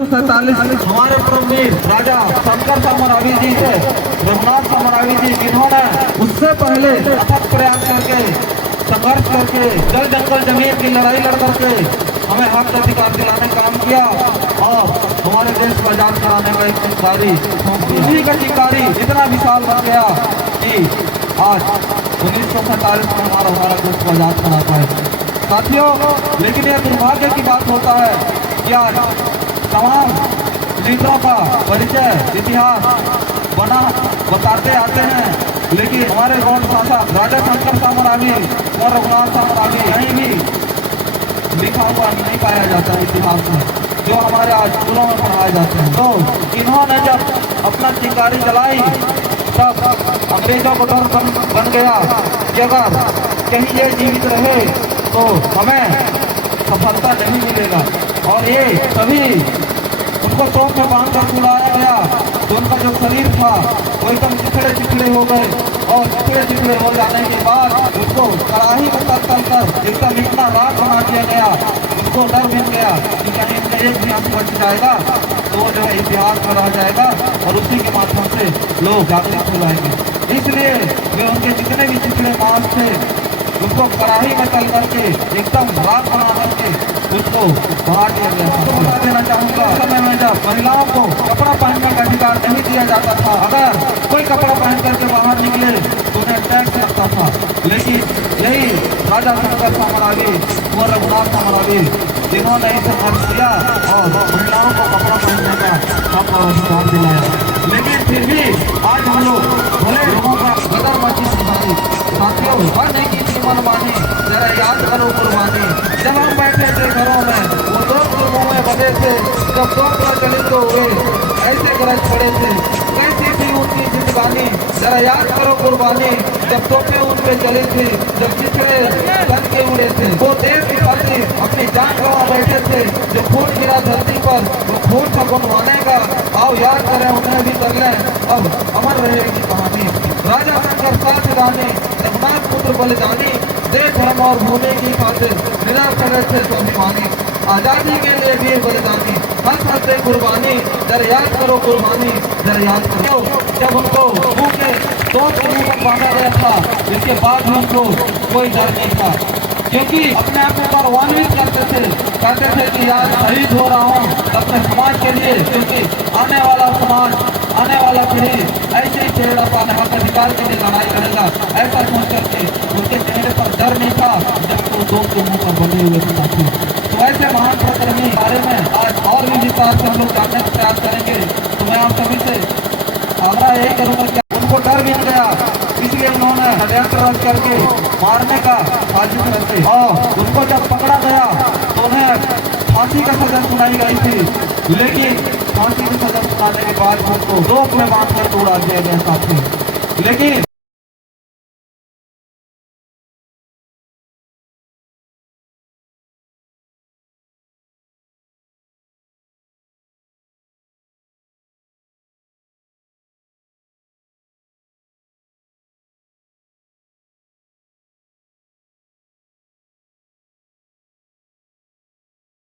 1947 हमारे परमवीर राजा शंकर समरावी जी थे, रघुनाथ समरावी जी, जिन्होंने उससे पहले अथक प्रयास करके, संघर्ष करके, जल जंगल जमीन की लड़ाई लड़ करके हमें हक अधिकार दिलाने का काम किया और हमारे देश को आजाद कराने का एक चिंगारी इसी का चिंगारी इतना विशाल बन गया कि आज 1947 में हमारा भारत देश को आजाद कराता है। साथियों, लेकिन यह दुर्भाग्य की बात होता है कि आज तमाम लीडरों का परिचय इतिहास बताते आते हैं, लेकिन हमारे गौड़ शासक राजा शंकर समरावी और रघुनाथ समरावी कहीं भी लिखा हुआ नहीं पाया जाता है इतिहास में, जो हमारे आज स्कूलों में पढ़ाए जाते हैं। तो इन्होंने जब अपना चिंगारी जलाई तब अंग्रेजों को डर बन गया कि अगर कहीं ये जीवित रहे तो हमें सफलता नहीं मिलेगा, और ये सभी उनको तोप में बांध कर छुड़ाया गया। तो उनका जो शरीर था वो एकदम चिथड़े चिथड़े हो गए, और चिथड़े चिथड़े हो जाने के बाद उसको कड़ाही में तल कर एकदम इतना राख बना दिया गया। उसको डर मिल गया कि कहीं इनका एक भी आंसू बच जाएगा तो वो जो है इतिहास में रह जाएगा और उसी के माध्यम से लोग जागृत हो जाएंगे। इसलिए वे उनके जितने भी चिथड़े मांस थे उसको कड़ाही में तल करके एकदम राख बना करके उसको बाहर दिया गया। तो बता देना चाहूँगा, समय में जब महिलाओं को कपड़ा पहनने का अधिकार नहीं दिया जाता था, अगर कोई कपड़ा पहन करके बाहर निकले तो उन्हें टैक्स लगता था, लेकिन यही राजा शंकर समरावी और रघुनाथ समरावी जिन्होंने इसे संघर्ष किया और महिलाओं को कपड़ा पहनने का हक और अधिकार दिलाया। लेकिन फिर भी आज हम लोग भले लोगों का गदर मची संभाली। साथियों, हर नहीं की मनमानी, जरा याद करो कुर्बानी। जब हम बैठे थे घरों में वो दोस्त मुंह में बने थे, जब दो प्रचलित हुए ऐसे गरज पड़े थे, कैसी थी उनकी जिंदगानी। जरा याद करो कुर्बानी, जब तोपे उन पे चली थी, जब चिथड़े तन के उड़े थे, वो देश की खातिर अपनी जान गंवा बैठे थे। जो खून गिरा धरती पर वो खून का बनवाने का, आओ याद करें उन्हें भी कर लें, अब अमर रहेगी कहानी। राजा शंकर साथ रानी, रघुनाथ पुत्र बलिदानी, देश धर्म और भूमि की खातिर निराश थे स्वाभिमानी। आजादी के लिए वीर बलिदानी, हंस हंसते कुर्बानी। जरा याद करो कुर्बानी, जरा याद करो जब उनको मुंह के दोस्त के मुंह पर बांधा गया था, इसके बाद भी उनको कोई डर नहीं था, क्योंकि अपने आप को गौरवान्वित करते थे, कहते थे कि आज शहीद हो रहा हूँ अपने समाज के लिए, क्योंकि आने वाला समाज, आने वाला पीढ़ी ऐसे ही चेहरा पाने हक अधिकार के लिए लड़ाई करेगा, ऐसा सोच करके उनके चेहरे पर डर नहीं था जब वो दोस्त के मुंह पर बंधे हुए थे। साथी, तो ऐसे महान प्रतिनिधि बारे में आज और भी विस्तार से हम लोग जानने का प्रयास करेंगे। तो मैं आप सभी से आग्रह यही करूँगा कि उनको डर मिल गया, इसलिए उन्होंने षड्यंत्र रच करके मारने का साजिश रची, और उनको जब पकड़ा गया तो उन्हें फांसी का सजा सुनाई गई थी, लेकिन फांसी की सजा सुनाने के बाद उनको रोक में बांध कर उड़ा दिया गया। साथी, लेकिन